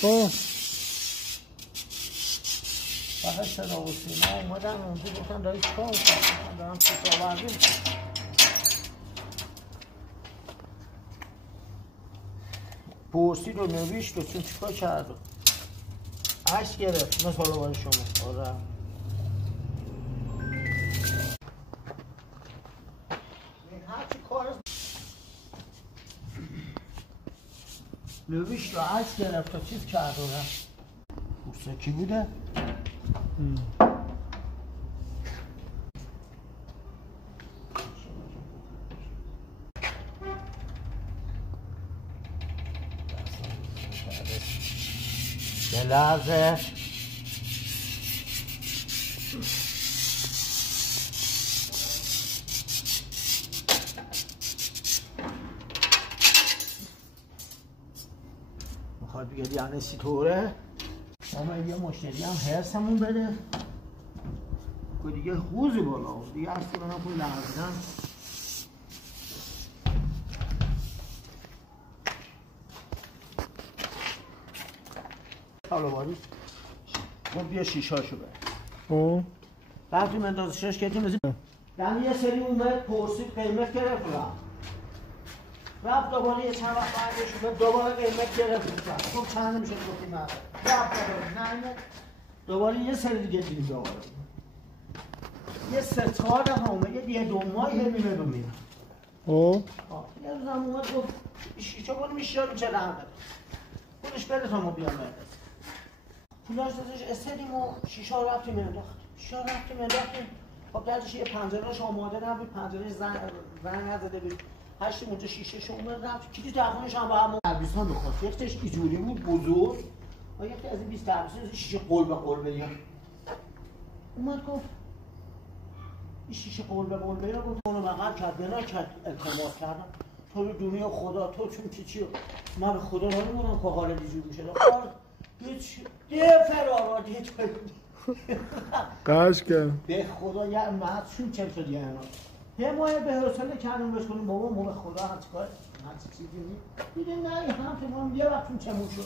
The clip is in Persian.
خب فقط صدا و سیما اومدن اونجا گفتن داری چیکار می‌کنی؟ من دارم کشاورزی می‌کنم. پرسید و نوشت و چیکار کرد؟ عکس گرفت مثلا برای شما. آره. هرچی کار نوشت و عکس گرفت و چیز کرد و رفت. پرسید کی بوده؟ یه لحظه میخواد بگید یعنی سی طوره اما یه مشتری هم حرسمون بده که دیگه خوزی بالا دیگه هستی بنا کنی لحظیدن حالا باری ما بیا شیشاشو بره رفتی مندازشش کردیم یعنی یه سری اومد پرسید قیمت گرفت رفت دوباره یه چند وقت بعدش اومد دوباره قیمت گرفت خب چند نمیشه گفتیم رفت دوباره نه دوباره یه سری دیگه دیدیم دوباره یه سه چهار دفعه اومد یه دو ماهی میمه رو میرم یه روز هم اومد گفت شیشه کنیم میشه چه رنده خودش بره تا ما بیام برده پولاش دادش استدیم و شیشه ها رفتیم انداختیم خب درش یه پنجرهش آماده نبود پنجرهش زنگ نزده بود هشتیم اونجا شیشه شو اومد رفت کلی تخمونش هم با هم تربیسان بخواست یکتش ایجوری بود بزرگ و یکی از این 20 تربیسان شیشه قل به قل بگم اومد گفت این شیشه قل به قل بگم گفت اونو بغل کرد بنا کرد التماس کردم تو به دنیا خدا تو چون چی من به خدا نمیدونم که حال دیجور میشه هیچ یه فرارات هیچ قش کرد به خدا یه معصوم چه شد یه یه ماه به حوصله کردیم بهش کنیم بابا ما به خدا هر چیکار هر چیزی دیدیم نه این هم که ما یه وقتون چمون شد